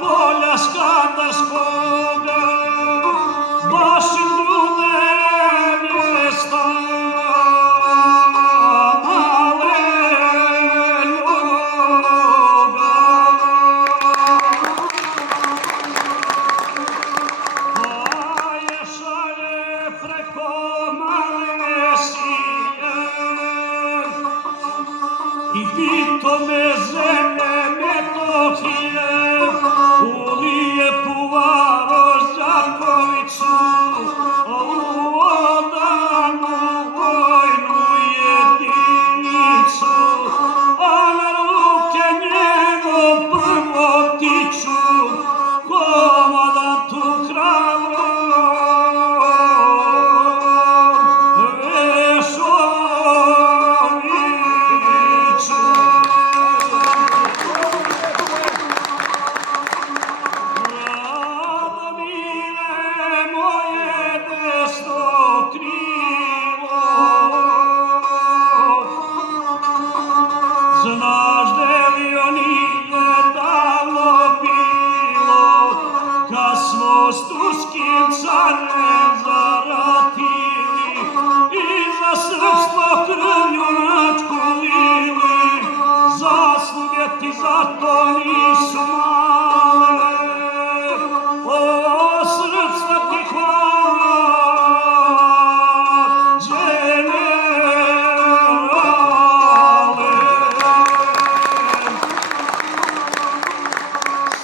polja Skandarskoga, baš im grude mjesta malenuga. Pa je šalje preko male sije i pitome zemlje Metohije, u lijepu Varoš Đakoviću, u odanu vojnu jedinicu, a na ruke njego prvo tiču komandantu hrabrom Vešoviću. Radomire, moje desno krilo, znaš delio nije davno bilo, kad smo s turskim carem zaratili i za srpstvo krv junačku lili, zasluge ti za to nisu male. O, srpstva ti hvala, generale.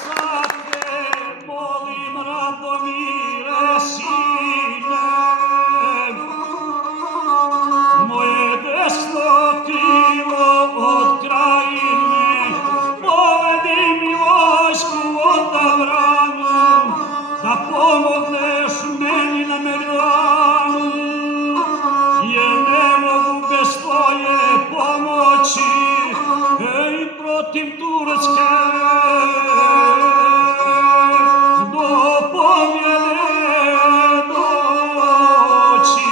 Sad te molim, Radomire, sine, moje desno krilo od Krajine, povedi mi vojsku odabranu, da pomogneš meni na Medvanu, jer ne mogu bez tvoje pomoći i protiv Turske do pobjede doći.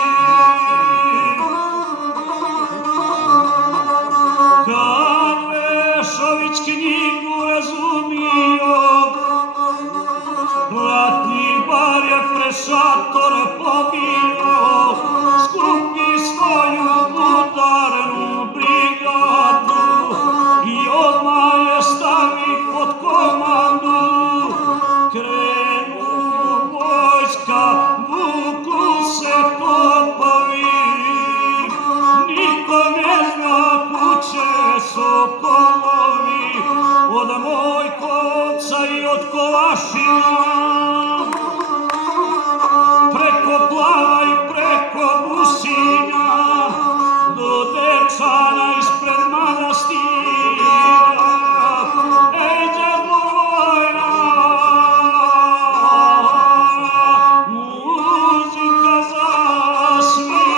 Kad Vešović knjigu razumio, ratni bar je pred šator pobio, skupi svoju udarnu brigadu i odmah je stavi pod komandu. Krenu vojska, vuku se topovi, niko ne zna kuće sokolovi, od Mojkovca i od Kolašina, preko Plava i preko Businja, do Dečana ispred manastira. Ej, đavo vojna, muzika zasvira.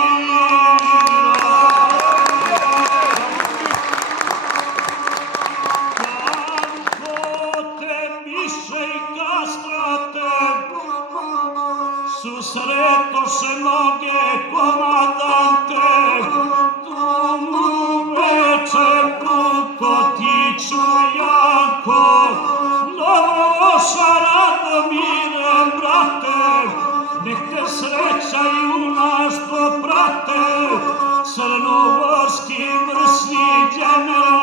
Kad uhote Biše i Kastrate susretoše mnoge komandante, tu mu veče Vukotiću Janko, dobro loša Radomire, brate, nek te sreća i junaštvo prate, crnogorski vrsni general.